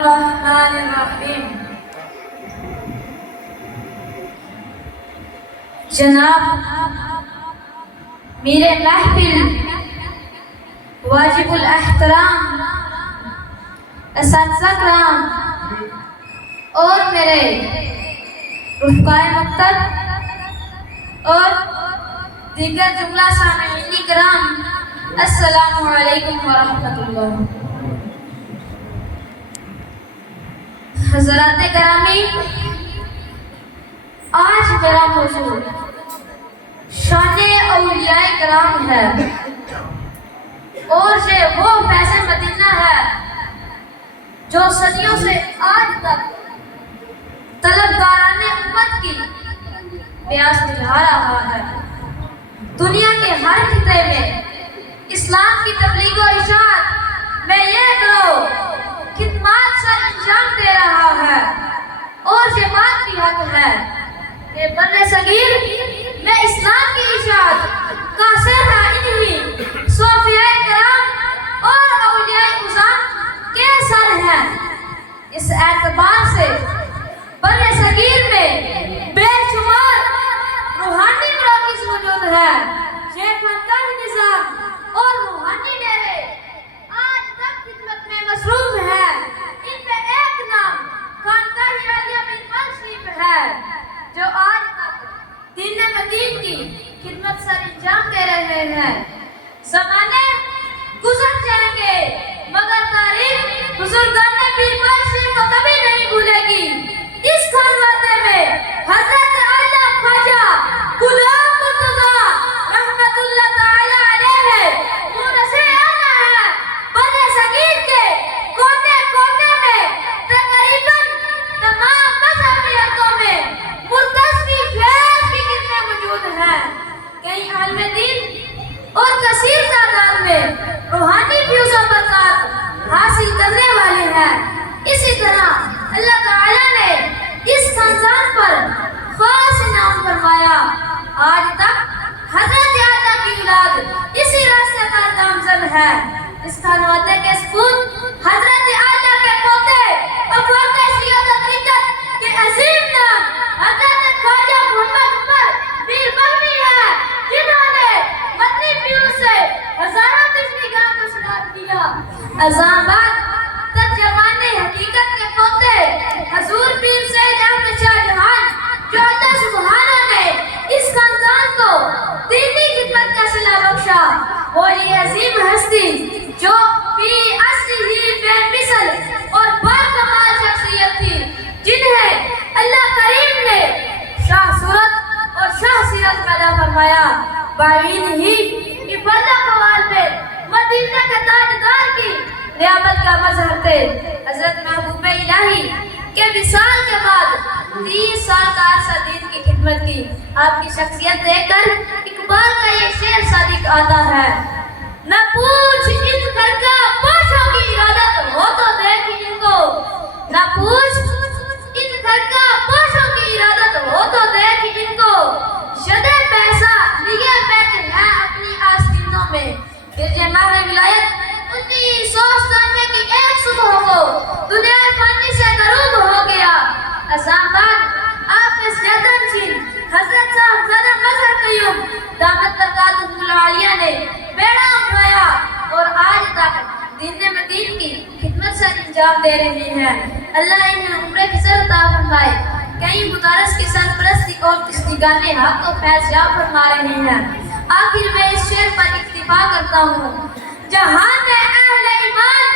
الرحمن الرحیم۔ جناب میرے محفل واجب الاحترام اساتذہ کرام اور میرے رفقائے مکتب اور دیگر جملہ سامعین کرام، السلام علیکم ورحمۃ اللہ۔ حضرات گرامی، آج میرا موضوع شان اولیاء کرام ہے اور یہ وہ فیض مدینہ ہے جو صدیوں سے آج تک طلبگاران امت کی پیاس بجھا رہا ہے۔ دنیا کے ہر خطے میں اسلام کی تبلیغ و اشاعت میں یہ گروہ خدمات سر انجام دے رہا ہے اور یہ بات بھی حق ہے کہ بر صغیر میں اسلام کی اشاعت کا سر انہی صوفیاء کرام اور اولیاء اعظم کے سر ہیں۔ اس اعتبار سے بر صغیر میں بے شمار روحانی مراکز موجود ہے۔ یہ خانقاہ نظام اور روحانی ڈیرے آج تک خدمت میں مصروف ہے۔ ان میں ایک نام خانقاہ عالیہ بن شریف ہے جو آج تک دین مدین کی خدمت سر انجام دے رہے ہیں۔ زمانے گزر جائیں گے مگر تاریخ بزرگان پیر شریف کو کبھی نہیں بھولے گی۔ اس خانواتے میں حضرت اعلیٰ خواجہ غلام مرتضیٰ رحمت اللہ تعالی علیہ مونس اعلیٰ ہے۔ بر صغیر کے کونے کونے میں تقریباً تمام مذہبیتوں میں مرتضوی فیض کی کتنے موجود ہیں۔ کئی عالم دین اور کثیر تعداد میں روحانی فیوز و برکات حاصل کرنے والے ہیں۔ اسی طرح اللہ تعالیٰ نے اس خاندان پر خاص انعام فرمایا۔ آج تک حضرت اعلیٰ کی اولاد اسی راستے پر گامزن ہے۔ اس خانواتے کے سپود حضرت اعلیٰ کے پوتے افاق شریعت و طریقت کے عظیم نام حضرت خواجہ محمد عمر میر بغوی ہے، جنہوں نے مدنی پیوں سے ہزاروں تشریحات کو شروع کیا۔ ازاں بعد ترجمان حقیقت کے پوتے حضور پیر سید احمد شاہ جہان جو عطا سبحانہ نے اس خاندان کو دینی خدمت کا صلہ بخشا، وہی عظیم ہستی جو فی اصل ہی بے مثل اور باکمال شخصیت تھی، جنہیں اللہ کریم نے شاہ صورت اور شاہ سیرت پیدا فرمایا۔ باوین ہی افادہ قوال میں مدینہ کے تاجدار کی نیابت کا مظہر تھے۔ حضرت محبوب الہی کے وصال کے بعد 30 سال کا عرصہ دین کی خدمت کی۔ آپ کی شخصیت دیکھ کر اقبال کا یہ شعر صادق آتا ہے: نہ پوچھ ان گھر کا پاشوں کی ارادت ہو تو دیکھ ان کو، نہ پوچھ ان گھر کا پاشوں کی ارادت ہو تو دیکھ ان کو، شدے پیسہ لیے بیٹھے ہیں اپنی آستینوں میں۔ پھر ماہ ولایت 1997 کی ایک صبح کو دنیا فانی سے غروب ہو گیا۔ ازاں بعد آپ کے سیادہ نشین حضرت صاحبزادہ مظہر قیوم دامت برکاتہ العالیہ نے بیڑا اٹھایا اور آج تک دین مدین کی خدمت سر انجام دے رہے ہیں۔ اللہ انہیں عمر فضل عطا فرمائے۔ کئی مدارس کی سرپرستی اور تشریحگان حق کو فیض یاب فرما رہے ہیں۔ آخر میں اس شعر پر اکتفا کرتا ہوں: جہاں میں اہل ایمان